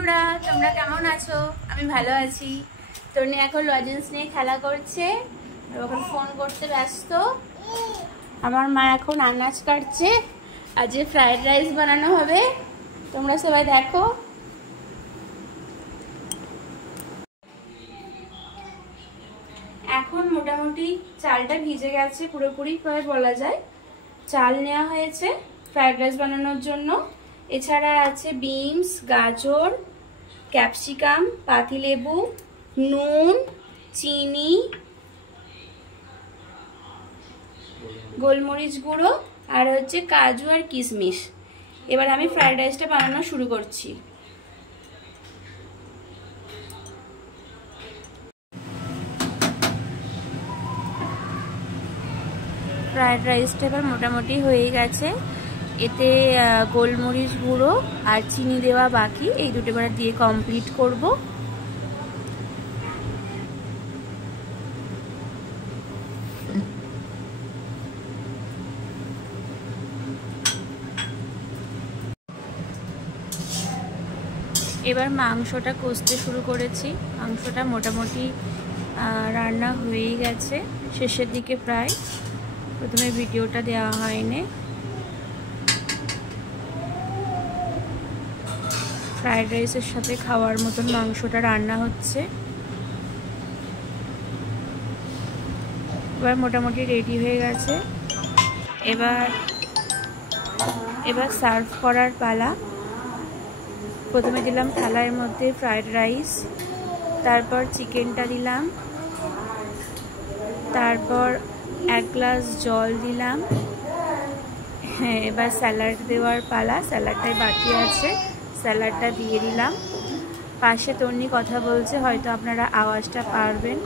বন্ধুরা, তোমরা কেমন আছো? আমি ভালো আছি। তনি এখন লজেন্স নিয়ে খেলা করছে, এখন ফোন করতে ব্যস্ত। আমার মা এখন আনাজ কাটছে। আজ ফ্রাইড রাইস বানানো হবে, তোমরা সবাই দেখো। এখন মোটামুটি চালটা ভিজে গেছে পুরোপুরি, প্রায় বলা যায়। চাল নেওয়া হয়েছে ফ্রাইড রাইস বানানোর জন্য। এছাড়া আছে বিনস, গাজর, ক্যাপসিকাম, পাতিলেবু, নুন, চিনি, গোলমরিচ গুঁড়ো আর হচ্ছে কাজু আর কিশমিশ। এবার আমি ফ্রাইড রাইসটা বানানো শুরু করছি। ফ্রাইড রাইসটা এবার মোটামুটি হয়ে গেছে। এতে গোলমরিচ গুঁড়ো আর চিনি দেওয়া বাকি, এই দুটো এবার দিয়ে কমপ্লিট করব। এবার মাংসটা কষতে শুরু করেছি। মাংসটা মোটামুটি রান্না হয়েই গেছে, শেষের দিকে প্রায়। প্রথমে ভিডিওটা দেওয়া হয়নি। ফ্রাইড রাইসের সাথে খাওয়ার মতন মাংসটা রান্না হচ্ছে। এবার মোটামুটি রেডি হয়ে গেছে। এবার সার্ভ করার পালা। প্রথমে দিলাম থালার মধ্যে ফ্রাইড রাইস, তারপর চিকেনটা দিলাম, তারপর 1 গ্লাস জল দিলাম। হ্যাঁ, এবার স্যালাড দেওয়ার পালা। স্যালাডটাই বাকি আছে, স্যালাডটা দিয়ে দিলাম। পাশে তন্নি কথা বলছে, হয়তো আপনারা আওয়াজটা পারবেন।